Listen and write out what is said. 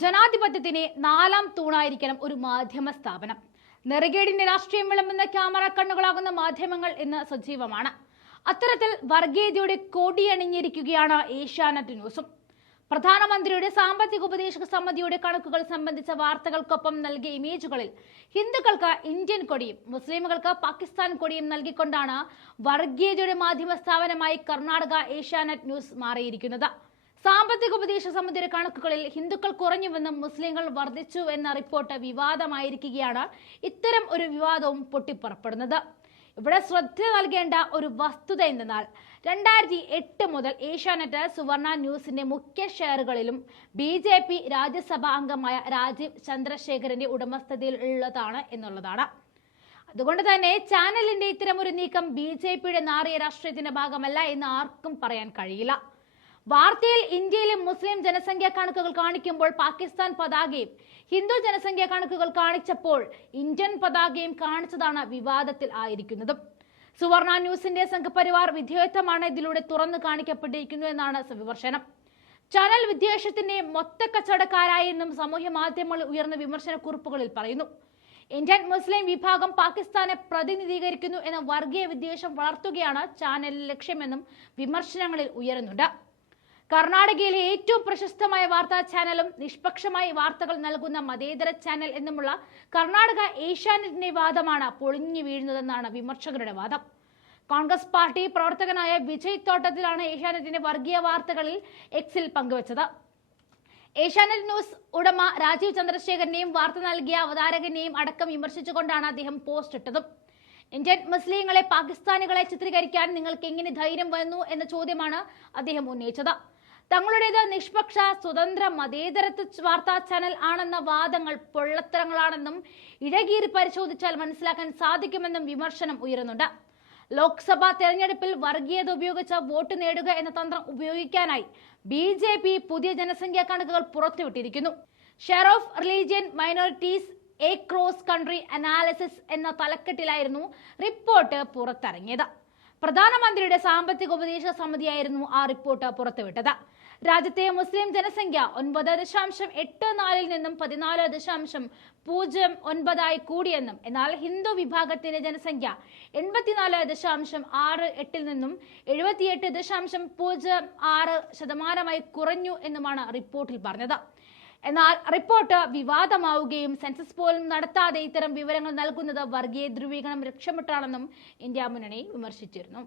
ജനാധിപത്യത്തിന് നാലാം തൂണായിരിക്കണം ഒരു മാധ്യമ സ്ഥാപനം. നെറുകേടിന്റെ രാഷ്ട്രീയം വിളമ്പുന്ന ക്യാമറ കണ്ണുകളാകുന്ന മാധ്യമങ്ങൾ ഇന്ന് സജീവമാണ്. അത്തരത്തിൽ വർഗീയതയുടെ കൊടിയണിഞ്ഞിരിക്കുകയാണ് ഏഷ്യാനെറ്റ് ന്യൂസും. പ്രധാനമന്ത്രിയുടെ സാമ്പത്തിക ഉപദേശക സമിതിയുടെ കണക്കുകൾ സംബന്ധിച്ച വാർത്തകൾക്കൊപ്പം നൽകിയ ഇമേജുകളിൽ ഹിന്ദുക്കൾക്ക് ഇന്ത്യൻ കൊടിയും മുസ്ലിമുകൾക്ക് പാകിസ്ഥാൻ കൊടിയും നൽകിക്കൊണ്ടാണ് വർഗീയതയുടെ മാധ്യമ സ്ഥാപനമായി കർണാടക ഏഷ്യാനെറ്റ് ന്യൂസ് മാറിയിരിക്കുന്നത്. സാമ്പത്തിക ഉപദേശ സമിതിയുടെ കണക്കുകളിൽ ഹിന്ദുക്കൾ കുറഞ്ഞുവെന്നും മുസ്ലിങ്ങൾ വർദ്ധിച്ചു എന്ന റിപ്പോർട്ട് വിവാദമായിരിക്കുകയാണ്. ഇത്തരം ഒരു വിവാദവും പൊട്ടിപ്പുറപ്പെടുന്നത്. ഇവിടെ ശ്രദ്ധ നൽകേണ്ട ഒരു വസ്തുത എന്തെന്നാൽ രണ്ടായിരത്തി എട്ട് മുതൽ ഏഷ്യാനെറ്റ് സുവർണ ന്യൂസിന്റെ മുഖ്യ ഷെയറുകളിലും ബി ജെ പി രാജ്യസഭാ അംഗമായ രാജീവ് ചന്ദ്രശേഖരന്റെ ഉടമസ്ഥതയിൽ ഉള്ളതാണ് എന്നുള്ളതാണ്. അതുകൊണ്ട് തന്നെ ചാനലിന്റെ ഇത്തരം ഒരു നീക്കം ബി ജെ പിയുടെ നാറിയ രാഷ്ട്രീയത്തിന്റെ ഭാഗമല്ല എന്ന് ആർക്കും പറയാൻ കഴിയില്ല. വാർത്തയിൽ ഇന്ത്യയിലെ മുസ്ലിം ജനസംഖ്യാ കണക്കുകൾ കാണിക്കുമ്പോൾ പാകിസ്ഥാൻ പതാകയും ഹിന്ദു ജനസംഖ്യാ കണക്കുകൾ കാണിച്ചപ്പോൾ ഇന്ത്യൻ പതാകയും കാണിച്ചതാണ് വിവാദത്തിൽ ആയിരിക്കുന്നത്. സുവർണ ന്യൂസിന്റെ സംഘപരിവാർ വിധേയത്വമാണ് ഇതിലൂടെ തുറന്നു കാണിക്കപ്പെട്ടിരിക്കുന്നു എന്നാണ് വിമർശനം. ചാനൽ വിദ്വേഷത്തിന്റെ മൊത്ത കച്ചവടക്കാരായെന്നും സാമൂഹ്യ മാധ്യമങ്ങളിൽ ഉയർന്ന വിമർശന കുറിപ്പുകളിൽ പറയുന്നു. ഇന്ത്യൻ മുസ്ലിം വിഭാഗം പാകിസ്ഥാനെ പ്രതിനിധീകരിക്കുന്നു എന്ന വർഗീയ വിദ്വേഷം വളർത്തുകയാണ് ചാനലിൽ ലക്ഷ്യമെന്നും വിമർശനങ്ങളിൽ ഉയരുന്നുണ്ട്. കർണാടകയിലെ ഏറ്റവും പ്രശസ്തമായ വാർത്താ ചാനലും നിഷ്പക്ഷമായി വാർത്തകൾ നൽകുന്ന മതേതര ചാനൽ എന്നുമുള്ള കർണാടക ഏഷ്യാനെറ്റിന്റെ വാദമാണ് പൊളിഞ്ഞു വീഴുന്നതെന്നാണ് വിമർശകരുടെ വാദം. കോൺഗ്രസ് പാർട്ടി പ്രവർത്തകനായ വിജയ് തോട്ടത്തിലാണ് ഏഷ്യാനെറ്റിന്റെ വർഗീയ വാർത്തകളിൽ എക്സിൽ പങ്കുവച്ചത്. ഏഷ്യാനെറ്റ് ന്യൂസ് ഉടമ രാജീവ് ചന്ദ്രശേഖരനെയും വാർത്ത നൽകിയ അവതാരകനെയും അടക്കം വിമർശിച്ചുകൊണ്ടാണ് അദ്ദേഹം പോസ്റ്റ് ഇട്ടതും. ഇന്ത്യൻ മുസ്ലിങ്ങളെ പാകിസ്ഥാനികളെ ചിത്രീകരിക്കാൻ നിങ്ങൾക്ക് എങ്ങനെ ധൈര്യം വന്നു എന്ന ചോദ്യമാണ് അദ്ദേഹം ഉന്നയിച്ചത്. തങ്ങളുടേത് നിഷ്പക്ഷ സ്വതന്ത്ര മതേതരത്വ വാർത്താ ചാനൽ ആണെന്ന വാദങ്ങൾ പൊള്ളത്തരങ്ങളാണെന്നും ഇഴകീരി പരിശോധിച്ചാൽ മനസ്സിലാക്കാൻ സാധിക്കുമെന്നും വിമർശനം ഉയരുന്നുണ്ട്. ലോക്സഭാ തെരഞ്ഞെടുപ്പിൽ വർഗീയത ഉപയോഗിച്ച വോട്ട് നേടുക എന്ന തന്ത്രം ഉപയോഗിക്കാനായി ബി ജെ പി പുതിയ ജനസംഖ്യാ കണക്കുകൾ പുറത്തുവിട്ടിരിക്കുന്നു. Share of religion minorities a cross country analysis എന്ന തലക്കെട്ടിലായിരുന്നു റിപ്പോർട്ട് പുറത്തിറങ്ങിയത്. പ്രധാനമന്ത്രിയുടെ സാമ്പത്തിക ഉപദേശ സമിതിയായിരുന്നു ആ റിപ്പോർട്ട് പുറത്തുവിട്ടത്. രാജ്യത്തെ മുസ്ലിം ജനസംഖ്യ ഒൻപത് ദശാംശം എട്ട് നാലിൽ നിന്നും പതിനാല് ദശാംശം പൂജ്യം ഒൻപതായി കൂടിയെന്നും എന്നാൽ ഹിന്ദു വിഭാഗത്തിന്റെ ജനസംഖ്യ എൺപത്തിനാല് ദശാംശം ആറ് എട്ടിൽ നിന്നും എഴുപത്തിയെട്ട് ദശാംശം പൂജ്യം ആറ് ശതമാനമായി കുറഞ്ഞു എന്നുമാണ് റിപ്പോർട്ടിൽ പറഞ്ഞത്. എന്നാൽ റിപ്പോർട്ട് വിവാദമാവുകയും സെൻസസ് പോലും നടത്താതെ ഇത്തരം വിവരങ്ങൾ നൽകുന്നത് വർഗീയ ധ്രുവീകരണം ലക്ഷ്യമിട്ടാണെന്നും ഇന്ത്യ മുന്നണി വിമർശിച്ചിരുന്നു.